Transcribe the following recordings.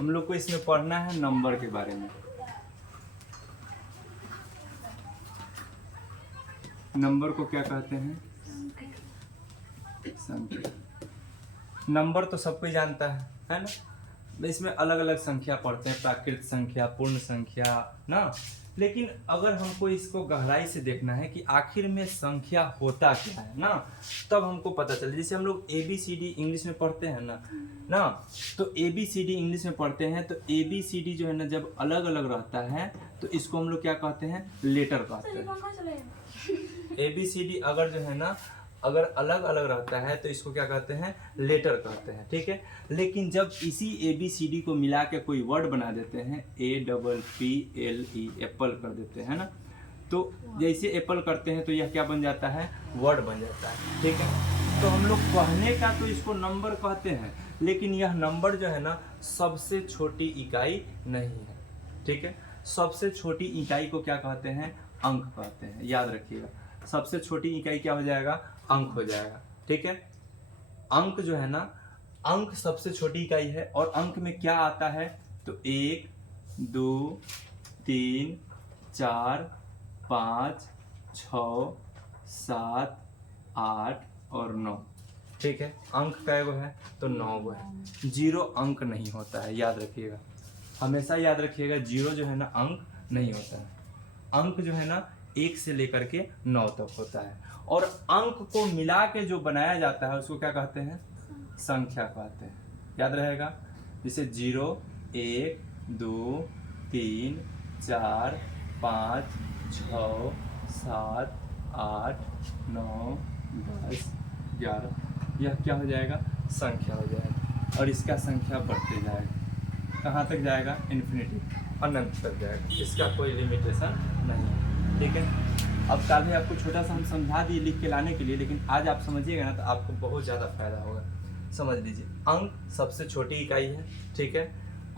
हम लोग को इसमें पढ़ना है नंबर के बारे में। नंबर को क्या कहते हैं? संख्या। नंबर तो सब कोई जानता है ना। इसमें अलग अलग संख्या पढ़ते हैं, प्राकृत संख्या, पूर्ण संख्या ना। लेकिन अगर हमको इसको गहराई से देखना है कि आखिर में संख्या होता क्या है ना, तब हमको पता चले। जैसे हम लोग ABCD इंग्लिश में पढ़ते हैं ना, तो ABCD इंग्लिश में पढ़ते हैं तो ABCD जो है ना, जब अलग अलग रहता है तो इसको हम लोग क्या कहते हैं? लेटर कहते हैं। ABCD अगर जो है ना, अगर अलग अलग रहता है तो इसको क्या कहते हैं? लेटर कहते हैं, ठीक है। लेकिन जब इसी ABCD को मिला के कोई वर्ड बना देते हैं, APPLE, एप्पल कर देते हैं ना, तो जैसे एप्पल करते हैं तो यह क्या बन जाता है? वर्ड बन जाता है, ठीक है। तो हम लोग कहने का तो इसको नंबर कहते हैं, लेकिन यह नंबर जो है ना, सबसे छोटी इकाई नहीं है, ठीक है। सबसे छोटी इकाई को क्या कहते हैं? अंक कहते हैं, याद रखिएगा। सबसे छोटी इकाई क्या हो जाएगा? अंक हो जाएगा, ठीक है। अंक जो है ना, अंक सबसे छोटी इकाई है। और अंक में क्या आता है? तो 1 2 3 4 5 6 7 8 और 9, ठीक है। अंक कै गो है? तो 9 गो है। 0 अंक नहीं होता है, याद रखिएगा, हमेशा याद रखिएगा। 0 जो है ना, अंक नहीं होता है। अंक जो है ना, 1 से लेकर के 9 तक होता है। और अंक को मिला के जो बनाया जाता है उसको क्या कहते हैं? संख्या कहते हैं, याद रहेगा। जैसे 0 1 2 3 4 5 6 7 8 9 10 11, यह क्या हो जाएगा? संख्या हो जाएगा। और इसका संख्या बढ़ते जाएगा, कहाँ तक जाएगा? इन्फिनिटी, अनंत तक जाएगा। इसका कोई लिमिटेशन नहीं है, ठीक है। अब कल ही आपको छोटा सा हम समझा दिए लिख के लाने के लिए, लेकिन आज आप समझिएगा ना तो आपको बहुत ज़्यादा फायदा होगा। समझ लीजिए, अंक सबसे छोटी इकाई है, ठीक है।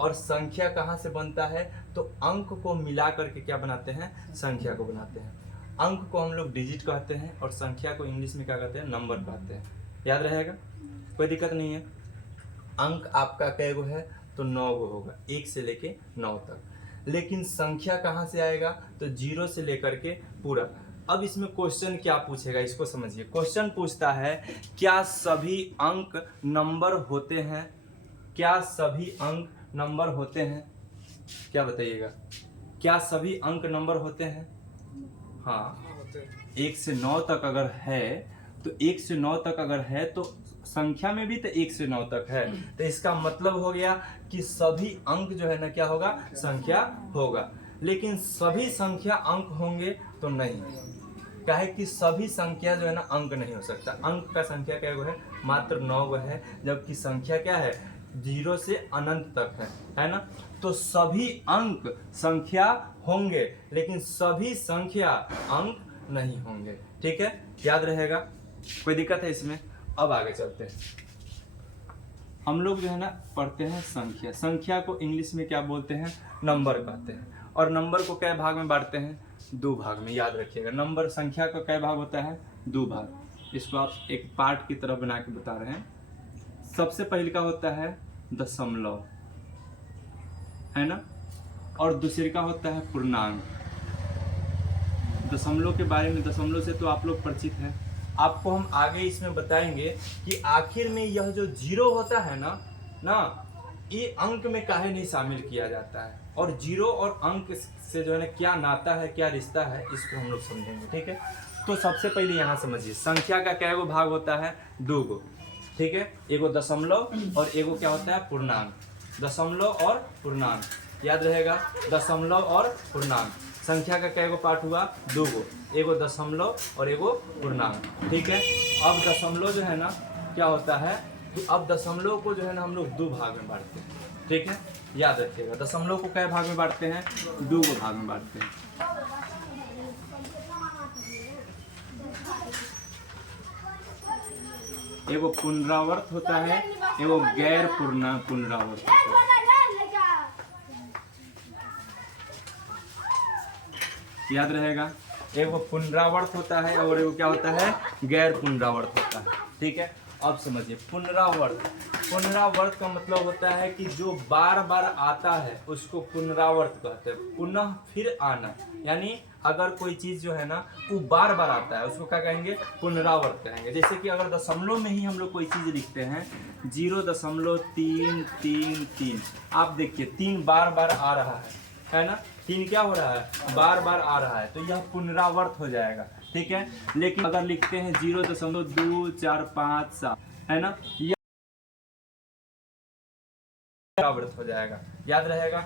और संख्या कहाँ से बनता है? तो अंक को मिला करके क्या बनाते हैं? संख्या को बनाते हैं। अंक को हम लोग डिजिट कहते हैं और संख्या को इंग्लिश में क्या कहते हैं? नंबर कहते हैं, याद रहेगा, कोई दिक्कत नहीं है। अंक आपका कै गो है? तो 9 गो होगा, 1 से लेके 9 तक। लेकिन संख्या कहाँ से आएगा? तो 0 से लेकर के पूरा। अब इसमें क्वेश्चन क्या पूछेगा, इसको समझिए। क्वेश्चन पूछता है, क्या सभी अंक नंबर होते हैं? क्या सभी अंक नंबर होते हैं? क्या बताइएगा, क्या सभी अंक नंबर होते हैं? हाँ, 1 से 9 तक अगर है तो 1 से 9 तक अगर है तो संख्या में भी तो 1 से 9 तक है, तो इसका मतलब हो गया कि सभी अंक जो है ना क्या होगा? संख्या होगा। लेकिन सभी संख्या अंक होंगे तो नहीं, काहे कि सभी संख्या जो है ना अंक नहीं हो सकता। अंक का संख्या क्या है? मात्र 9 गो है, जबकि संख्या क्या है? 0 से अनंत तक है ना। तो सभी अंक संख्या होंगे, लेकिन सभी संख्या अंक नहीं होंगे, ठीक है, याद रहेगा, कोई दिक्कत है इसमें? अब आगे चलते हैं। हम लोग जो है ना पढ़ते हैं संख्या। संख्या को इंग्लिश में क्या बोलते हैं? नंबर कहते हैं। और नंबर को कै भाग में बांटते हैं? 2 भाग में, याद रखिएगा। नंबर संख्या का कै भाग होता है? 2 भाग। इसको आप एक पार्ट की तरह बना के बता रहे हैं। सबसे पहले का होता है दशमलव, है ना, और दूसरे का होता है पूर्णांक। दशमलव के बारे में, दशमलव से तो आप लोग परिचित हैं। आपको हम आगे इसमें बताएंगे कि आखिर में यह जो 0 होता है ना ये अंक में काहे नहीं शामिल किया जाता है, और 0 और अंक से जो है ना क्या नाता है, क्या रिश्ता है, इसको हम लोग समझेंगे, ठीक है। तो सबसे पहले यहाँ समझिए, संख्या का कै गो भाग होता है? 2 गो, ठीक है। एगो दशमलव और एगो क्या होता है? पूर्णांक। दशमलव और पूर्णांक, याद रहेगा, दशमलव और पूर्णांक। संख्या का कै गो पार्ट हुआ? 2 गो, एगो दशमलव और एगो पूर्णांक, ठीक है। अब दशमलव जो है ना क्या होता है, तो अब दशमलव को जो है ना हम लोग 2 भाग में बांटते हैं, ठीक है, याद रखिएगा। दशमलव को कै भाग में बांटते हैं? 2 गो भाग में बांटते हैं। एगो पुनरावर्त होता है, एगो गैर पुनरावर्त होता है, याद रहेगा। एगो पुनरावर्त होता है और एगो क्या होता है? गैर पुनरावर्त होता है, ठीक है। अब समझिए, पुनरावर्त पुनरावर्त का मतलब होता है कि जो बार बार आता है उसको पुनरावर्त कहते हैं, पुनः फिर आना। यानी अगर कोई चीज जो है ना वो बार बार आता है उसको क्या कहेंगे, पुनरावर्त कहेंगे। जैसे कि अगर दशमलव में ही हम लोग कोई चीज लिखते हैं 0.333, आप देखिए 3 बार बार आ रहा है ना, 3 क्या हो रहा है, बार बार आ रहा है, तो यह पुनरावर्त हो जाएगा, ठीक है। लेकिन अगर लिखते हैं 0.2457, है ना, यह पुनरावर्त हो जाएगा। याद रहेगा,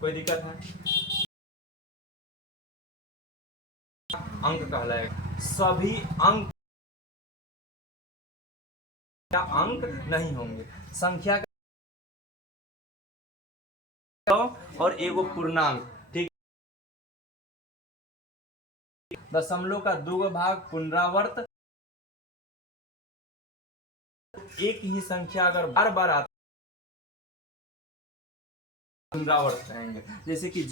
कोई दिक्कत है? अंक कहलाएगा। सभी अंक या अंक नहीं होंगे। संख्या का और एगो पूर्णांक, ठीक। दशमलव का 2 भाग पुनरावर्त, एक ही संख्या अगर बार बार आती पुनरावर्त कहेंगे। जैसे कि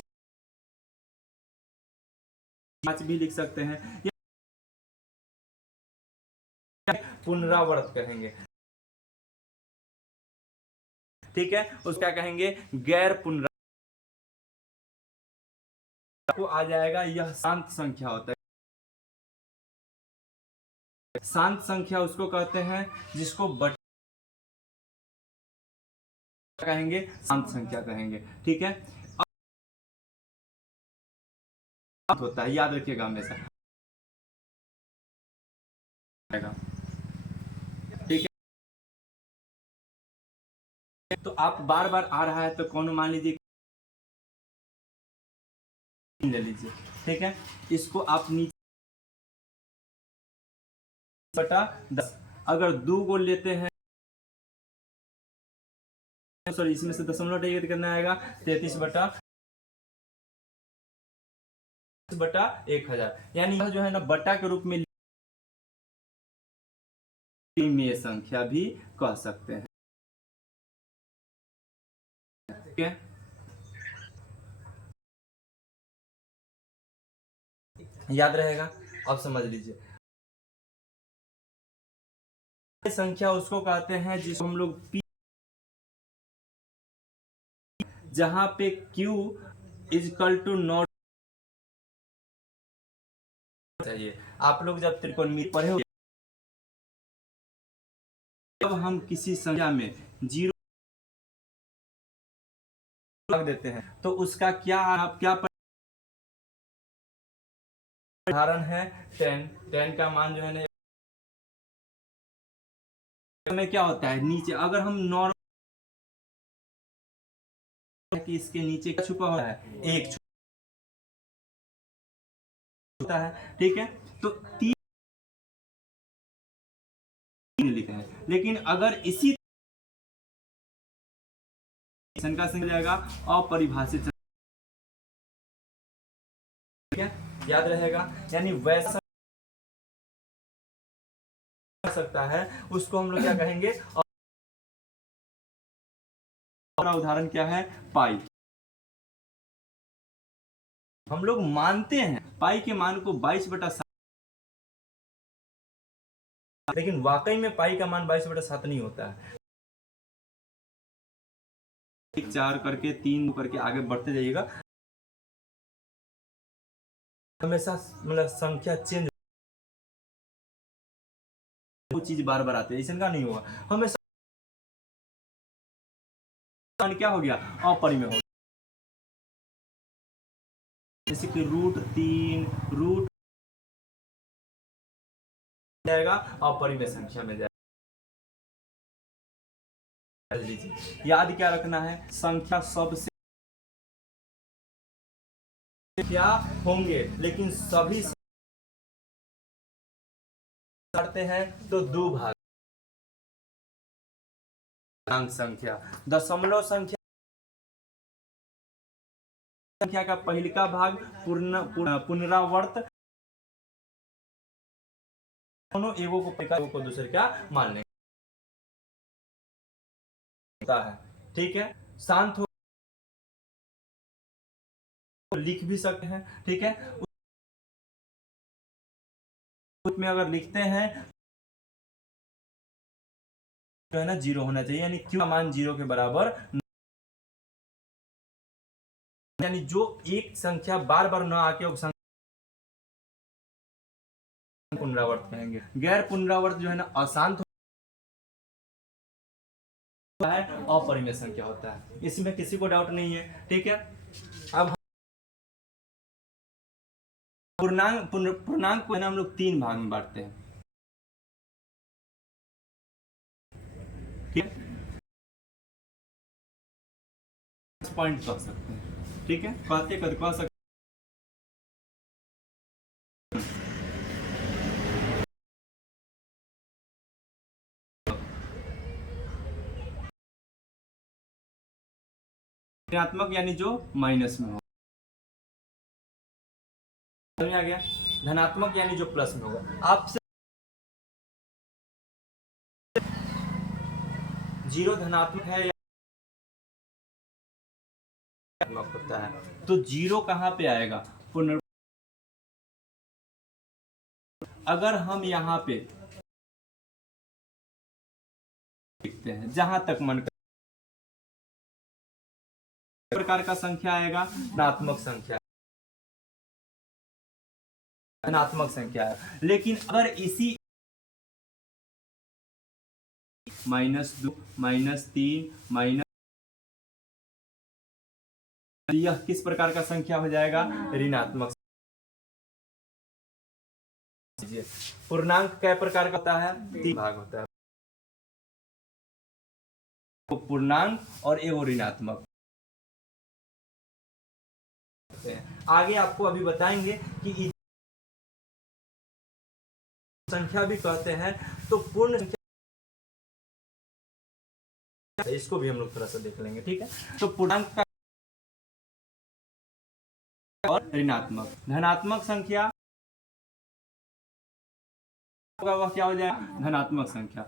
5 भी लिख सकते हैं, पुनरावर्त कहेंगे, ठीक है। उसको क्या कहेंगे, गैर पुनरावर्त को आ जाएगा। यह शांत संख्या होता है। शांत संख्या उसको कहते हैं जिसको बट कहेंगे, शांत संख्या कहेंगे, ठीक है। होता है, याद रखिएगा हमेशा, ठीक है। तो आप बार बार आ रहा है तो कौन मान लीजिए ले लीजिए, ठीक है। इसको आप नीचे बटा 10, अगर 2 को लेते हैं, सॉरी इसमें से दशमलव हटाइए तो कितना आएगा, 33/1000। यानी यह जो है ना बटा के रूप में संख्या भी कह सकते हैं, ठीक है। याद रहेगा, अब समझ लीजिए। संख्या उसको कहते हैं जिसको हम लोग पी, जहां पे Q इजकल टू नॉट चाहिए। आप लोग जब त्रिकोणमिति पढ़े हो, जब हम किसी संख्या में 0 रख देते हैं तो उसका क्या उदाहरण है, 10 का मान जो है ना में क्या होता है, नीचे अगर हम नॉर्मल कि इसके नीचे क्या छुपा हुआ है, एक छुपा है, ठीक है। तो 3 लिखे हैं, लेकिन अगर इसी का संख्या जाएगा अपरिभाषित, ठीक है, याद रहेगा। यानी वैसा सकता है उसको हम लोग क्या कहेंगे, और उदाहरण क्या है, पाई। हम लोग मानते हैं पाई के मान को 22/7, लेकिन वाकई में पाई का मान 22/7 नहीं होता है। 4 करके 3 करके आगे बढ़ते जाइएगा, हमेशा मतलब संख्या चेंज, वो चीज बार बार आती है, ऐसा का नहीं होगा हमेशा। क्या हो गया, अपरिमेय हो गया। जैसे कि √3 रूट जाएगा, अपरिमेय संख्या में जाएगा। याद क्या रखना है, संख्या सबसे क्या होंगे, लेकिन सभी करते हैं तो 2 भाग। संख्या दशमलव संख्या का पहला भाग पुनरावर्त, दोनों एगो को दूसरे का मान लेंगे होता है, ठीक है। शांत हो लिख भी सकते हैं, ठीक है। उसमें अगर लिखते हैं जो है ना जीरो होना चाहिए, यानी क्यू का मान जीरो के बराबर, यानी जो एक संख्या बार बार ना आके वो पुनरावर्त कहेंगे। गैर पुनरावर्त जो है ना अशांत होता है, अपरिमेय संख्या होता है, इसमें किसी को डाउट नहीं है। ठीक है, अब पूर्णांक को है ना हम लोग तीन भाग में बांटते हैं। ठीक है, पॉइंट कह सकते हैं। ठीक है, कह सकते ऋणात्मक यानी जो माइनस में हो, समझ में आ गया। धनात्मक यानी जो प्लस में होगा। आपसे जीरो धनात्मक है या ऋणात्मक होता है, तो जीरो कहाँ पे आएगा? अगर हम यहाँ पे देखते हैं, जहां तक मन प्रकार का संख्या आएगा, धनात्मक संख्या, धनात्मक संख्या है। लेकिन अगर इसी -2, -3, माइनस, यह किस प्रकार का संख्या हो जाएगा? ऋणात्मक। पूर्णांक कै प्रकार का होता है? तीन भाग होता है, पूर्णांक और एवं ऋणात्मक। आगे आपको अभी बताएंगे कि संख्या भी कहते हैं, तो पूर्ण संख्या इसको भी हम लोग थोड़ा सा देख लेंगे। ठीक है, तो पूर्णांक का और ऋणात्मक, धनात्मक संख्या वह क्या हो जाएगा? धनात्मक संख्या,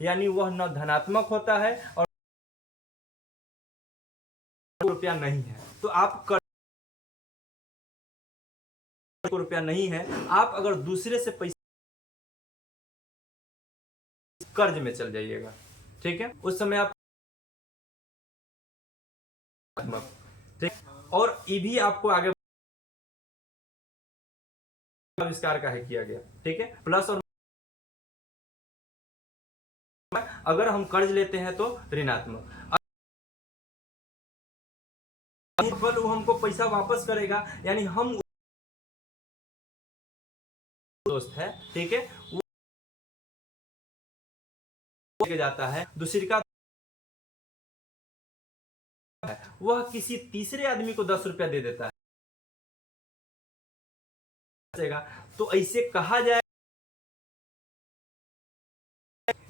यानी वह न धनात्मक होता है और रुपया नहीं है। तो आप रुपया नहीं है, आप अगर दूसरे से पैसा कर्ज में चल जाइएगा, ठीक है, उस समय आप, ठीक, और ये भी आपको आगे आविष्कार का है किया गया। ठीक है, प्लस और अगर हम कर्ज लेते हैं तो ऋणात्मक, कल वो हमको पैसा वापस करेगा, यानी हम दोस्त है, ठीक है, वो लेके जाता है, दूसरी का वह किसी तीसरे आदमी को 10 रुपया दे देता है, तो ऐसे कहा जाए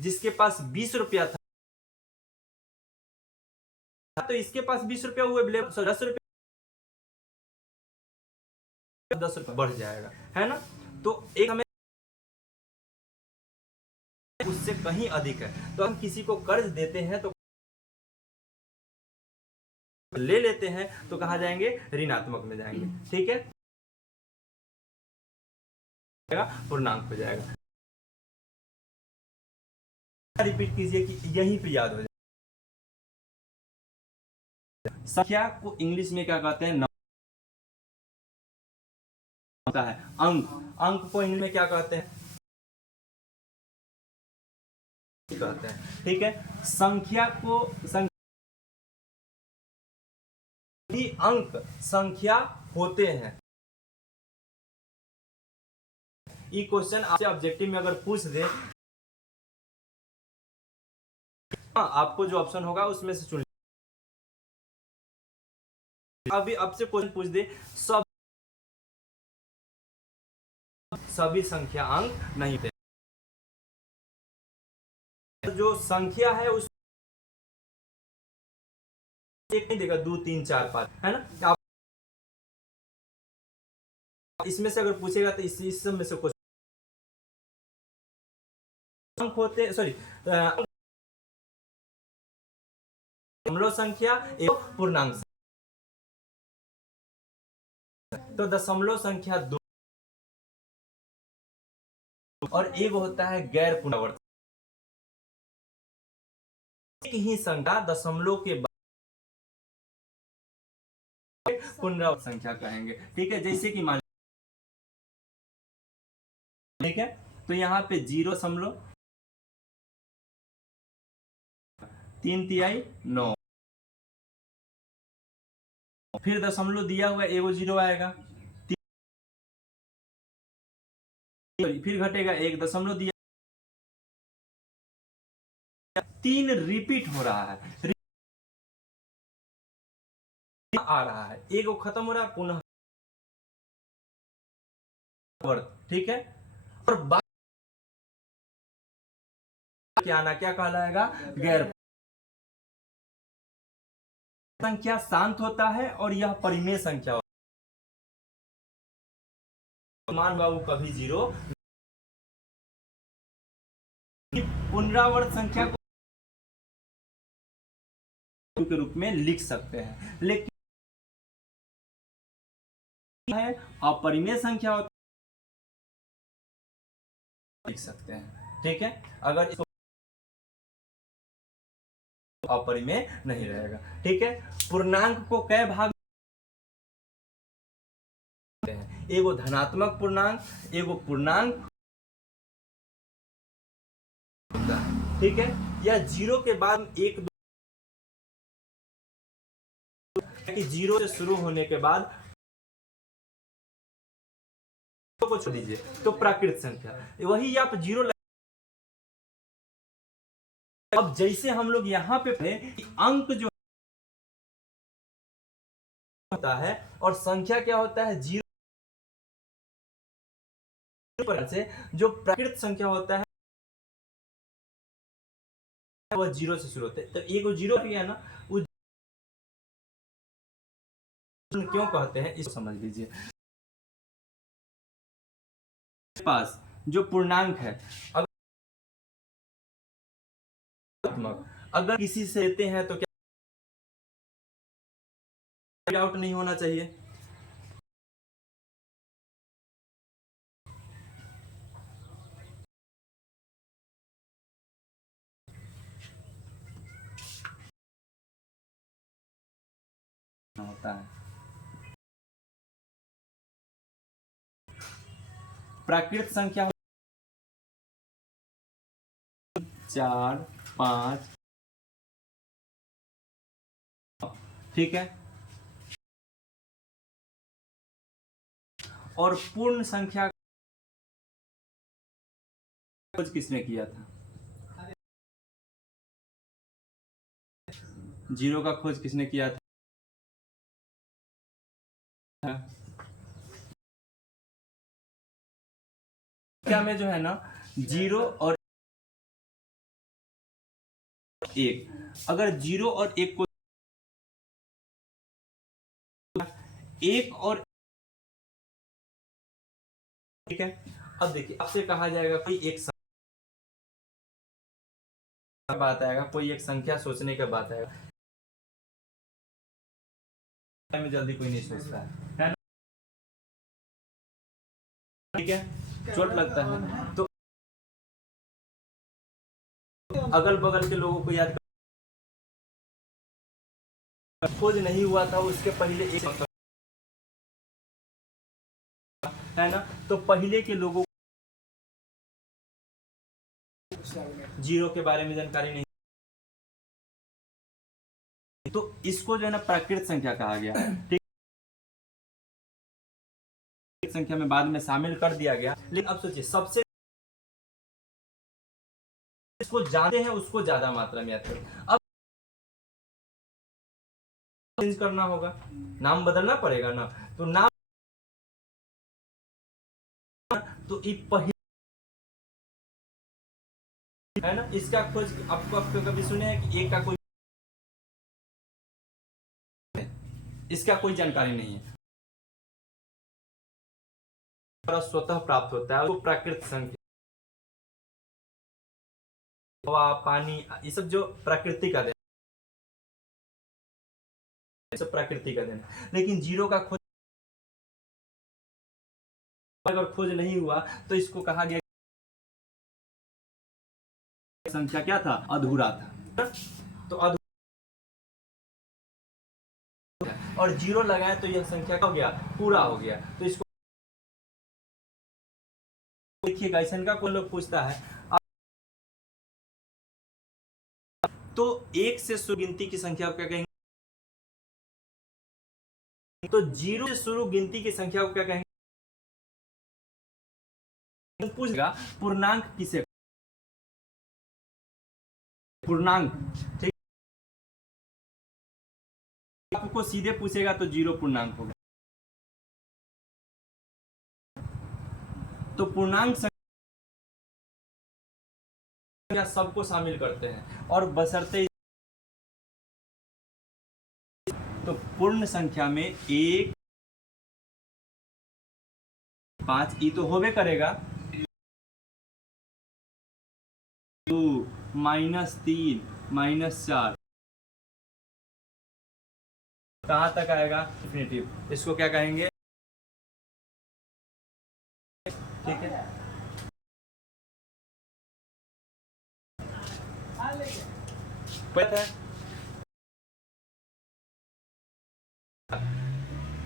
जिसके पास 20 रुपया था, तो इसके पास 20 रुपया हुए, 10 रुपया, 10 रुपया बढ़ जाएगा, है ना। तो एक हमें उससे कहीं अधिक है, तो हम किसी को कर्ज देते हैं तो ले लेते हैं, तो कहा जाएंगे? ऋणात्मक में जाएंगे। ठीक है, पूर्णांक हो जाएगा। रिपीट कीजिए कि यहीं पे याद हो जाए। संख्या को इंग्लिश में क्या कहते हैं? होता है अंक, अंक को इंग्लिश में क्या कहते हैं? कहते हैं। ठीक है, संख्या को अंक संख्या होते हैं। ये क्वेश्चन आपसे ऑब्जेक्टिव में अगर पूछ दे, आपको जो ऑप्शन होगा उसमें से चुन, अभी आपसे क्वेश्चन पूछ दे सभी संख्या अंक नहीं थे, जो संख्या है उस एक नहीं देगा, 2, 3, 4, 5, है ना। आप इसमें से अगर पूछेगा तो इस सब में से कुछ अंक होते, सॉरी, दशमलव संख्या एक पूर्णांक, तो दशमलव संख्या 2 और एक होता है गैर पुनरावर्त। एक ही संख्या दशमलव के बाद पुनरावर्त संख्या कहेंगे। ठीक है, जैसे कि मान, ठीक है, तो यहाँ पे 0.3 9, फिर दशमलव दिया हुआ एगो 0 आएगा, फिर घटेगा 1 दशमलव दिया, 3 रिपीट हो रहा है, आ रहा है, एगो खत्म हो रहा है, पुनः। ठीक है, और बात क्या आना क्या कहलाएगा, गैर संख्या शांत होता है और यह परिमेय संख्या होता है। मान बाबू कभी 0 पुनरावर्त संख्या को के रूप में लिख सकते हैं, लेकिन है अपरिमेय संख्या होता है, लिख सकते हैं। ठीक है, अगर इसको अपरिमेय नहीं रहेगा। ठीक है, पूर्णांक को कई भाग हैं, एगो धनात्मक पूर्णांक, एगो पूर्णांक होता है। ठीक है, या 0 के बाद 1 कि 0 से शुरू होने के बाद को छोड़ दीजिए तो प्राकृत संख्या, वही आप 0। अब जैसे हम लोग यहाँ पे पढ़े कि अंक जो होता है और संख्या क्या होता है 0 पर से, जो प्राकृत संख्या होता है वह 0 से शुरू होता है। तो एक 0 भी है ना, वो क्यों कहते हैं इसको समझ लीजिए। पास जो पूर्णांक है, अगर किसी से लेते हैं तो क्या डाउट नहीं होना चाहिए। होता है प्राकृत संख्या 4 5, ठीक है, और पूर्ण संख्या खोज किसने किया था, 0 का खोज किसने किया था, संख्या में जो है ना 0 और 1, अगर 0 और 1 को 1 और, ठीक है, अब देखिए आपसे कहा जाएगा कोई एक बात आएगा, कोई एक संख्या सोचने का बात आएगा, में जल्दी कोई नहीं सोचता है ना, ठीक है, चोट लगता है तो अगल बगल के लोगों को याद कर, खोज नहीं हुआ था उसके पहले एक है ना, तो पहले के लोगों को 0 के बारे में जानकारी नहीं, तो इसको जो है ना प्राकृत संख्या कहा गया। ठीक, संख्या में बाद में शामिल कर दिया गया, लेकिन अब सोचिए सबसे इसको जानते हैं उसको ज्यादा मात्रा में याद करें। अब चेंज करना होगा, नाम बदलना पड़ेगा ना, तो नाम तो पहले है ना, इसका खोज आपको कभी सुने हैं कि एक का कोई, इसका कोई जानकारी नहीं है, स्वतः प्राप्त होता है वो प्राकृत संख्या, हवा पानी ये सब जो प्रकृति का देन, सब प्रकृति का देन, लेकिन 0 का खोज अगर खोज नहीं हुआ तो इसको कहा गया संख्या क्या था, अधूरा था। तो अधूरा और जीरो लगाए तो यह संख्या क्या हो गया, पूरा हो गया। तो इसको देखिएगा, ऐसा का कोई लोग पूछता है तो एक से शुरू गिनती की संख्या को क्या कहेंगे, तो जीरो से शुरू गिनती की संख्या को क्या कहेंगे, पूछेगा पूर्णांक किसे, पूर्णांक, ठीक। आपको सीधे पूछेगा तो जीरो पूर्णांक होगा। तो पूर्णांक संख्या सबको शामिल करते हैं और बशर्ते, तो पूर्ण संख्या में 1 5 ई तो होबे करेगा, 2 -3 -4 कहाँ तक आएगा, इंफिनिटिव। इसको क्या कहेंगे, ठीक है। पता है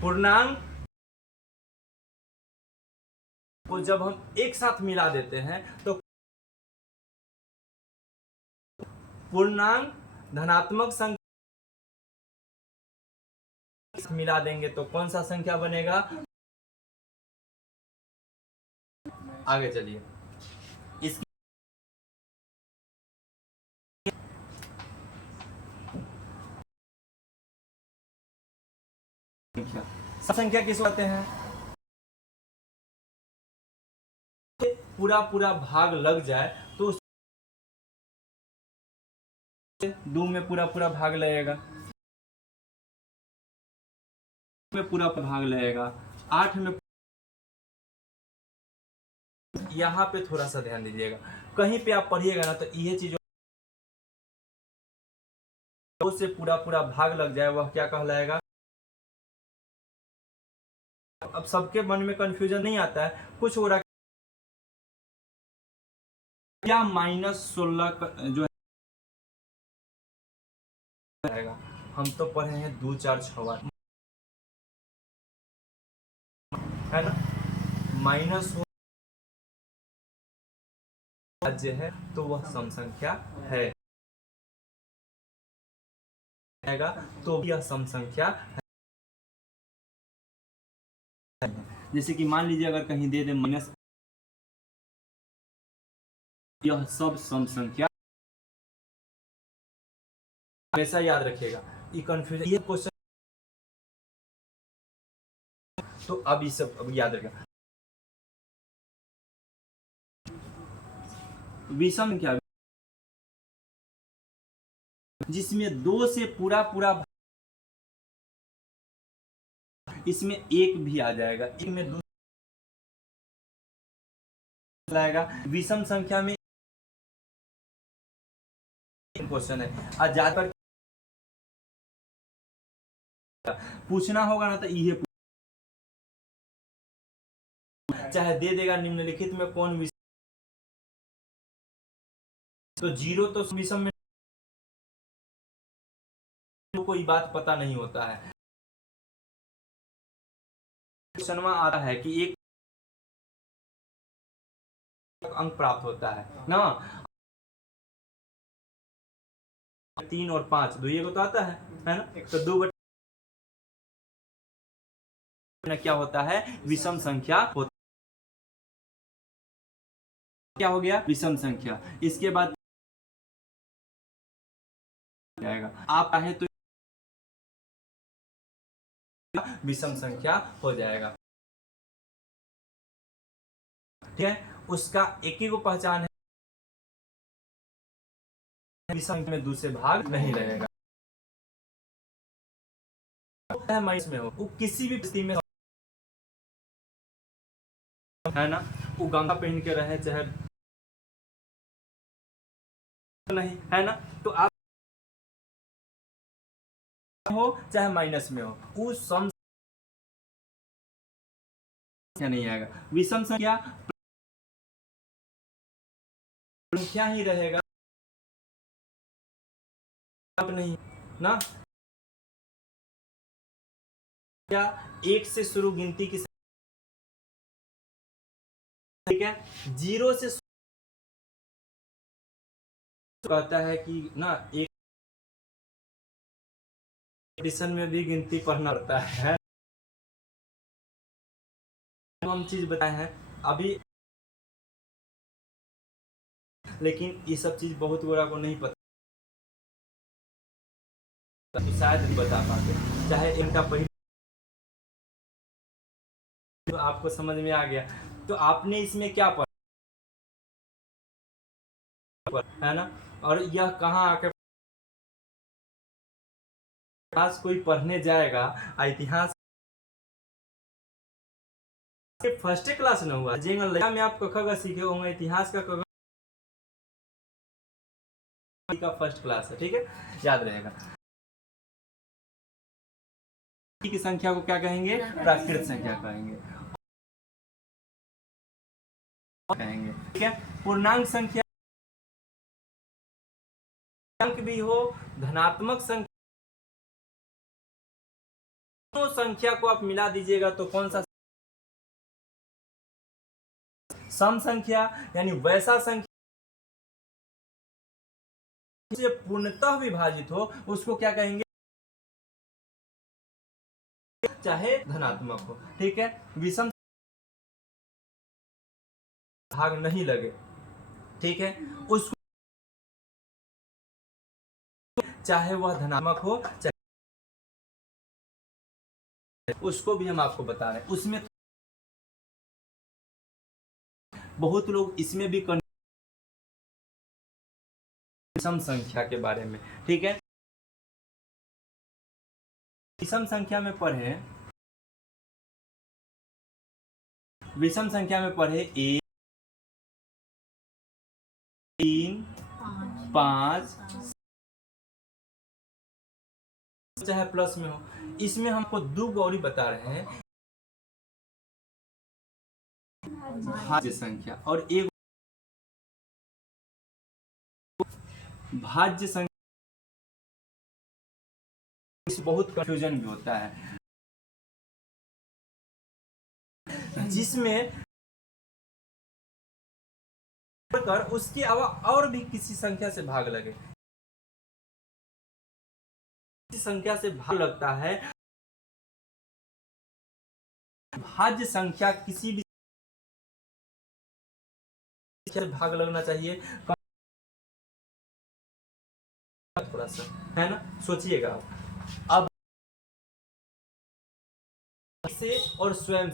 पूर्णांक को जब हम एक साथ मिला देते हैं तो पूर्णांक धनात्मक संख्या मिला देंगे तो कौन सा संख्या बनेगा, आगे चलिए। इसकी संख्या किस कहते हैं, पूरा पूरा भाग लग जाए तो 2 में पूरा पूरा भाग लगेगा, में पूरा भाग लगेगा, 8 में। यहाँ पे थोड़ा सा ध्यान दीजिएगा, कहीं पे आप पढ़िएगा ना तो ये चीज से पूरा पूरा भाग लग जाए वह क्या कहलाएगा। अब सबके मन में कंफ्यूजन नहीं आता है, कुछ हो रहा क्या -16 जो है, हम तो पढ़े हैं 2 4 6 है ना, माइनस हो जो है तो वह सम संख्या है, तो यह सम संख्या है। जैसे कि मान लीजिए अगर कहीं दे दे माइनस, यह सब सम संख्या, हमेशा याद रखिएगा ये कंफ्यूजन, ये क्वेश्चन तो अब ये सब अब याद रखिएगा। विषम क्या, जिसमें 2 से पूरा पूरा, इसमें 1 भी आ जाएगा, 1 में 2 आएगा। विषम संख्या में क्वेश्चन है, आज ज्यादातर पूछना होगा ना तो ये चाहे दे देगा निम्नलिखित में कौन विषम, तो जीरो तो विषम में कोई बात पता नहीं होता है। क्वेश्चन में आता है कि एक अंक प्राप्त होता है ना, 3 और 5 2 को तो आता है ना, तो 2 क्या होता है, विषम संख्या होता, क्या हो गया, विषम संख्या। इसके बाद जाएगा, आप चाहे तो विषम संख्या हो जाएगा, ठीक है। उसका एक ही को पहचान है, विषम में दूसरे भाग नहीं लगेगा, माइनस में हो वो किसी भी स्थिति में है ना, वो गंगा पहन के रहे चाहे नहीं, है ना, तो आप हो चाहे माइनस में हो उस सम संख्या नहीं आएगा, विषम संख्या संख्या ही रहेगा। अब नहीं ना, क्या एक से शुरू गिनती की, ठीक है, जीरो से कहता है कि ना एक एडिशन में भी गिनती पढ़ना पड़ता है। हम चीज बताए हैं अभी, लेकिन ये सब चीज बहुत गोरा को नहीं पता, तो शायद बता पाते, चाहे इनका पहले तो आपको समझ में आ गया। तो आपने इसमें क्या पढ़ा है ना, और यह कहाँ आकर इतिहास कोई पढ़ने जाएगा, इतिहास फर्स्ट क्लास न हुआ जेंगा लड़का में आप कखगा सीखे होंगे, इतिहास का कखगा का फर्स्ट क्लास है, ठीक है, याद रहेगा। की संख्या को क्या कहेंगे, प्राकृत संख्या कहेंगे, ठीक है। पूर्णांक संख्या अंक भी हो, धनात्मक संख्या, दोनों संख्या को आप मिला दीजिएगा तो कौन सा, सम संख्या, यानी वैसा संख्या से पूर्णतः विभाजित हो उसको क्या कहेंगे, चाहे धनात्मक हो, ठीक है। विषम भाग नहीं लगे, ठीक है, उसको चाहे वह धनात्मक हो चाहे, उसको भी हम आपको बता रहे हैं। उसमें बहुत लोग इसमें भी विषम संख्या के बारे में, ठीक है, विषम संख्या में पढ़े, विषम संख्या में पढ़े 1 3 5 चाहे प्लस में हो। इसमें हमको दो गौरी बता रहे हैं, भाज्य संख्या और एक भाज्य संख्या, बहुत कंफ्यूजन भी होता है, जिसमें कर उसके अलावा और भी किसी संख्या से भाग लगे, किसी संख्या से भाग लगता है, भाज्य संख्या किसी भी से भाग लगना चाहिए, थोड़ा सा है ना, सोचिएगा अब से और स्वयं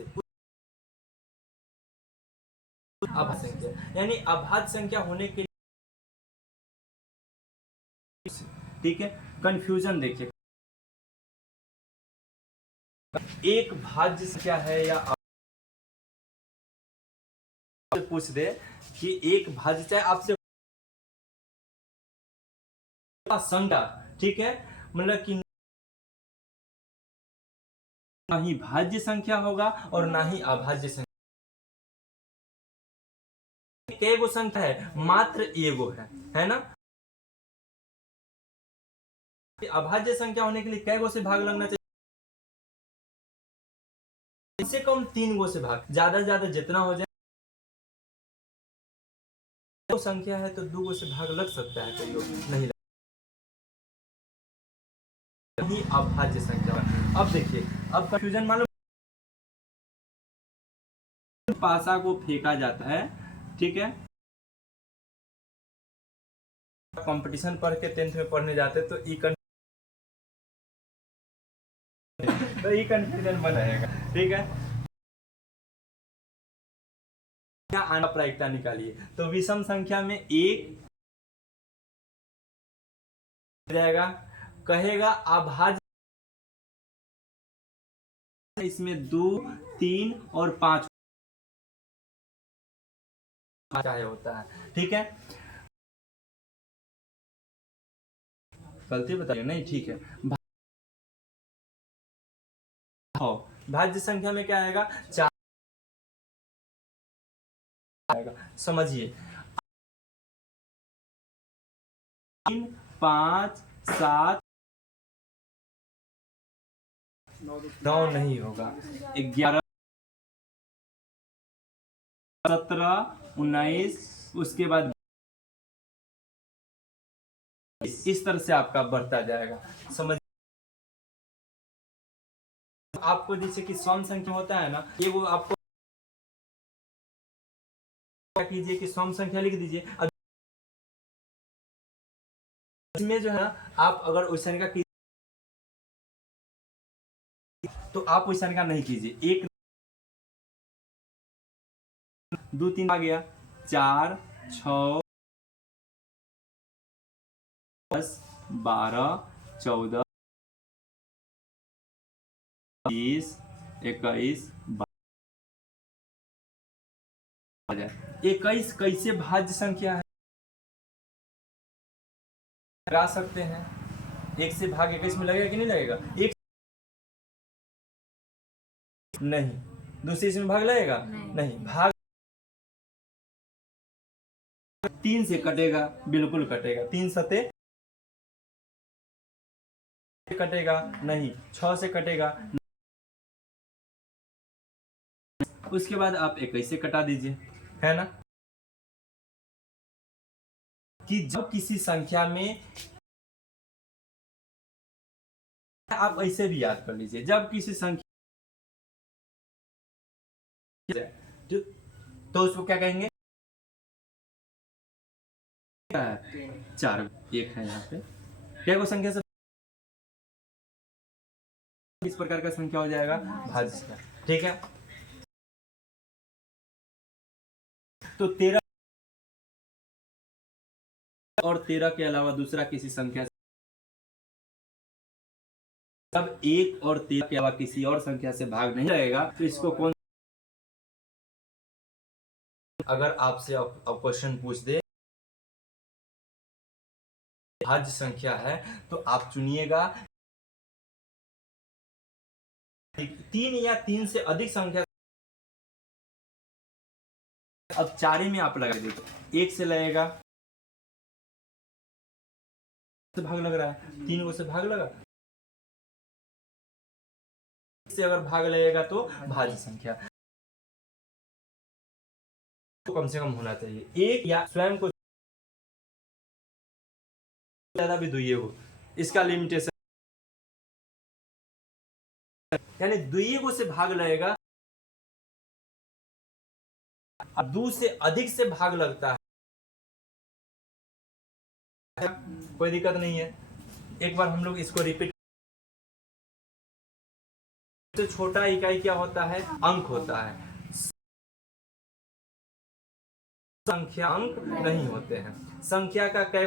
अभाज्य संख्या, यानी अभाज्य संख्या होने के लिए, ठीक है, कंफ्यूजन देखिए, एक भाज्य संख्या है या पूछ दे कि एक भाज्य, चाहे आपसे संख्या, ठीक है, मतलब कि ना ही भाज्य संख्या होगा और ना ही अभाज्य संख्या, एगो संख्या है, मात्र एगो है ना, अभाज्य संख्या होने के लिए कै गो से भाग लगना चाहिए, इससे कम 3 गो से भाग, ज्यादा से ज्यादा जितना हो जाए, तो संख्या है तो 2 गो से भाग लग सकता है, कोई नहीं ही अभाज्य संख्या। अब देखिए, अब कंफ्यूजन मालूम, पासा को फेंका जाता है, ठीक है, कंपटीशन पढ़ के 10th में पढ़ने जाते तो ई कंफ्यूजन बनाएगा, ठीक है, क्या आना प्रायिकता निकालिए, तो विषम संख्या में 1 जाएगा, कहेगा अभाज्य, इसमें 2 3 और 5 चाहे होता है, ठीक है, गलती बताइए नहीं, ठीक है, भाज्य संख्या में क्या आएगा, 4 आएगा, समझिए 3 5 7 9 नहीं होगा, 11 17 19, उसके बाद इस तरह से आपका बढ़ता जाएगा। समझ आपको जैसे कि सम संख्या होता है ना, ये वो आपको क्या कीजिए कि सम संख्या लिख दीजिए। अब इसमें जो है ना, आप अगर वैसा का तो आप वैसा का नहीं कीजिए। 1 2 3 आ गया, 4 6 10 12 14 20 21 21 कैसे भाज्य संख्या है, लगा सकते हैं। 1 से भाग 21 में लगेगा कि नहीं लगेगा? एक नहीं, दूसरी इसमें भाग लगेगा नहीं। भाग 3 से कटेगा, बिल्कुल कटेगा। 3 सते कटेगा नहीं, 6 से कटेगा। उसके बाद आप 21 से कटा दीजिए, है ना। कि जब किसी संख्या में, आप ऐसे भी याद कर लीजिए, जब किसी संख्या तो उसको क्या कहेंगे? 4 1 है यहाँ पे, क्या वो संख्या से इस प्रकार का संख्या हो जाएगा भाज्य। ठीक है, तो 13 और 13 के अलावा दूसरा किसी संख्या से, जब 1 और 13 के अलावा किसी और संख्या से भाग नहीं लगेगा तो इसको कौन, अगर आपसे अब क्वेश्चन पूछ दे भाज्य संख्या है तो आप चुनिएगा 3 या 3 से अधिक संख्या। अब 4 में आप लगा दीजिए, 1 से लगेगा से भाग लग रहा है, 3 को से भाग लगा, से अगर भाग लगेगा तो भाज्य संख्या तो कम से कम होना चाहिए 1 या स्वयं को ज्यादा भी दुइये हो, इसका लिमिटेशन, यानी दुइये को से भाग लगेगा, अब 2 से अधिक से भाग लगता है, कोई दिक्कत नहीं है। एक बार हम लोग इसको रिपीट, सबसे छोटा इकाई क्या होता है? अंक होता है। संख्या अंक नहीं होते हैं। संख्या का कै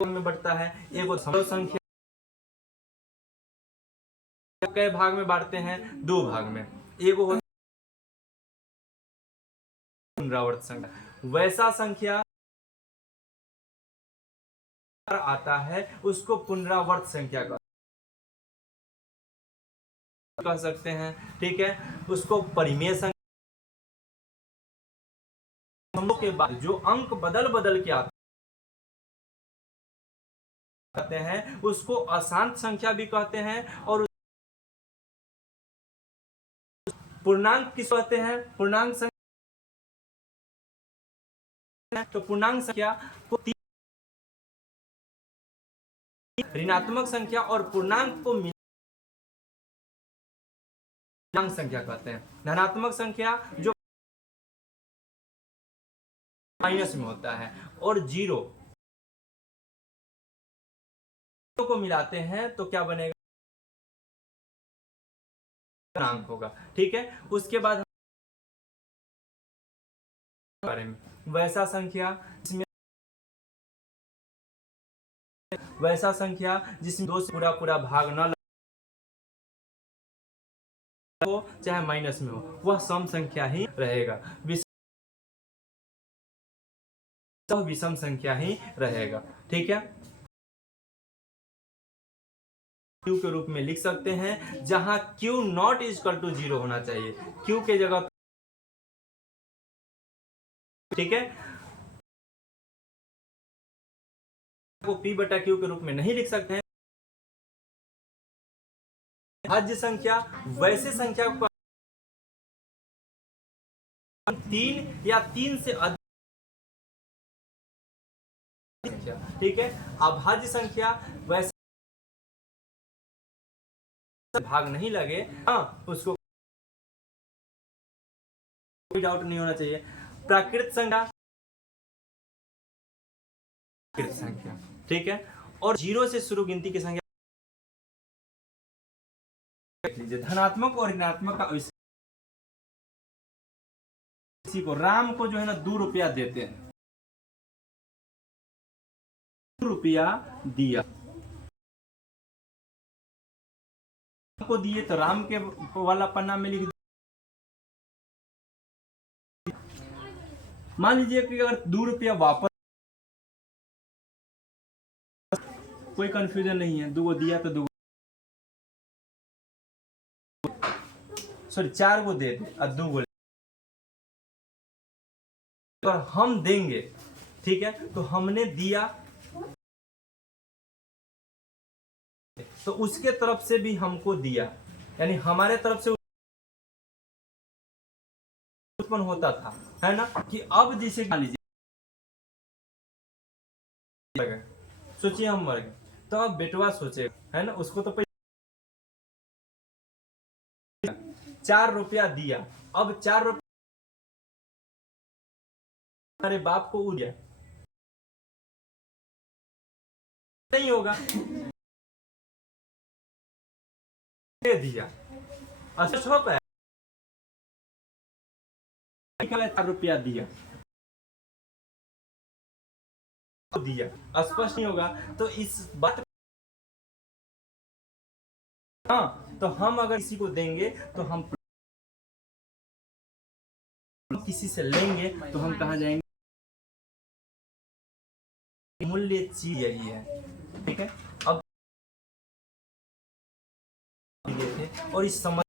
में बढ़ता है? एक संख्या कै भाग में बांटते हैं? 2 भाग में। एक पुनरावर्त संख्या, वैसा संख्या आता है उसको पुनरावर्त संख्या कह सकते हैं। ठीक है, उसको परिमेय संख्या के बाद जो अंक बदल बदल के आते हैं उसको अशांत संख्या भी कहते हैं। और पूर्णांक किस कहते हैं? पूर्णांक संख्या, तो पूर्णांक संख्या को ऋणात्मक संख्या और पूर्णांक को पूर्णांक संख्या कहते हैं। धनात्मक संख्या जो माइनस में होता है, और 0 को मिलाते हैं तो क्या बनेगा? पूर्णांक होगा। ठीक है, उसके बाद बारे में वैसा संख्या जिसमें, वैसा संख्या जिसमें 2 से पूरा पूरा भाग न हो, चाहे माइनस में हो, वह सम संख्या ही रहेगा, विषम संख्या ही रहेगा। ठीक है, क्यू के रूप में लिख सकते हैं, जहां क्यू नॉट इक्वल टू 0 होना चाहिए, क्यू के जगह। ठीक है, को p बटा q के रूप में नहीं लिख सकते हैं। भाज्य संख्या वैसे संख्या को 3 या 3 से अधिक, ठीक है। अभाज्य संख्या वैसे भाग नहीं लगे, हाँ, उसको कोई डाउट नहीं होना चाहिए। प्राकृत संख्या, ठीक है। और 0 से शुरू गिनती की संख्या लीजिए, धनात्मक और ऋणात्मक का इसी को राम को जो है ना 2 रुपया देते हैं, 2 रुपया दिया को दिए तो राम के वाला पन्ना में लिख, मान लीजिए कि अगर 2 रुपया वापस, कोई कंफ्यूजन नहीं है, 2 दिया तो 2, सॉरी 4 को दे दे और 2 को और हम देंगे, ठीक है। तो हमने दिया तो उसके तरफ से भी हमको दिया, यानी हमारे तरफ से उत्पन्न होता था, है ना। कि अब जैसे मान लीजिए सोचिए हम मर गए, तो अब बेटवा सोचे, है ना, उसको तो 4 रुपया दिया, अब 4 रुपया हमारे बाप को उड़ गया, नहीं होगा, दे दिया, अच्छा हो पाया, 4 रुपया दिया, स्पष्ट नहीं होगा। तो इस बात, हाँ, तो हम अगर किसी को देंगे तो हम किसी से लेंगे तो हम कहाँ जाएंगे, मूल्य चीज यही है, ठीक है। अब और इस समझ